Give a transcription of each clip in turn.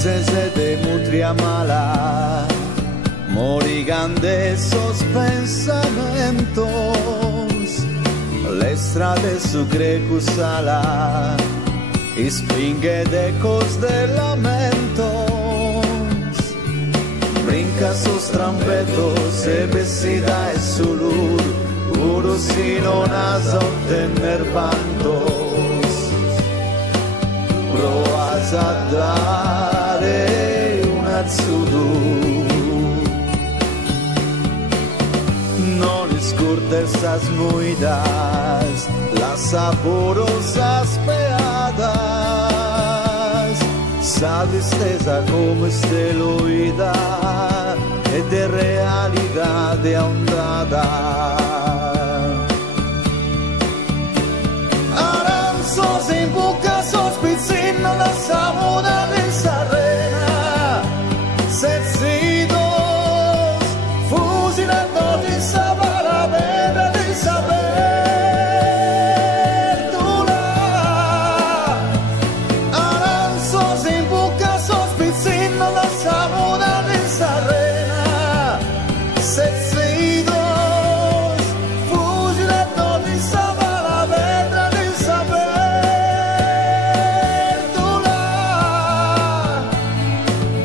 se de mutria mala, morigande sos pensamentos, le strade su greco sala, spinghe de cos de lamentos, brinca sus trampetos, e vestida es su lur, puro si non has ottener bandos, provas a dare un azzudur. Non escurtes esas muidas, las saborosas peadas, sal distesa como esteloida, e de realidade ahondada. Aranzos en boca, sospicino la samuda de Sarrena, setsidos, fusilando de Sabara, veda de saber tula. Aranzos en boca, sospicino la samuda de Sarrena, setsidos, fusilando de Sabara, veda de saber tula.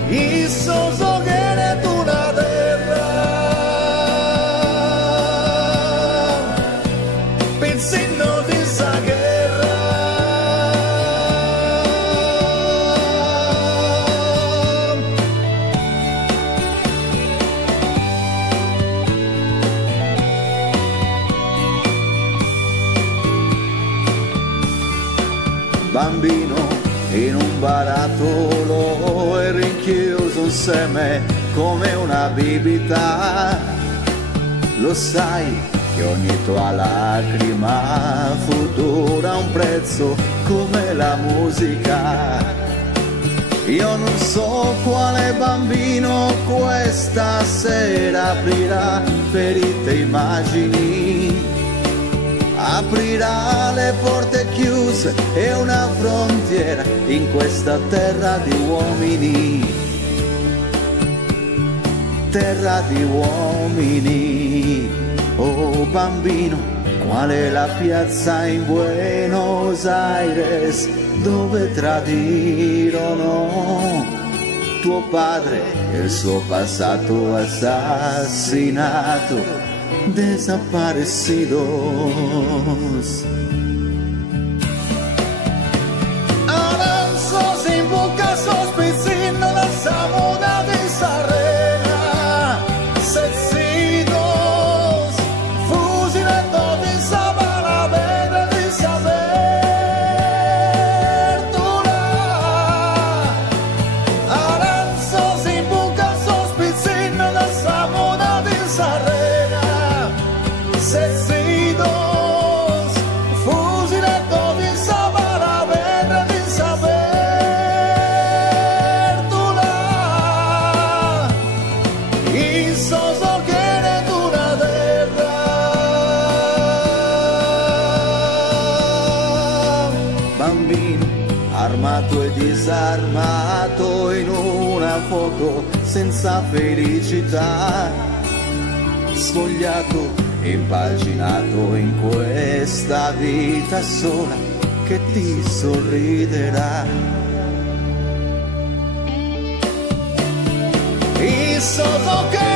Y sos hoguere tu la terra, pensando de esa guerra. Bambino in un barattolo e rinchiuso insieme come una bibita, lo sai che ogni tua lacrima futura ha un prezzo come la musica. Io non so quale bambino questa sera aprirà ferite immagini, aprirà le porte chiuse e una frontiera in questa terra di uomini, terra di uomini. Oh bambino, qual è la piazza in Buenos Aires dove tradirono tuo padre e il suo passato assassinato, desaparecidos? Aranzos en boca, sospicino la samuda de Sarrena, setsidos, fusilando de Sabara, veda de saber tula. Aranzos en boca, sospicino la samuda de Sarrena, setsidos, fusilando de Sabara, veda de saber tula. Y sos hoguere d'una terra. Bambino armato e disarmato in una foto senza felicità, sfogliato, impaginato in questa vita sola che ti sorriderà. Y sos hoguere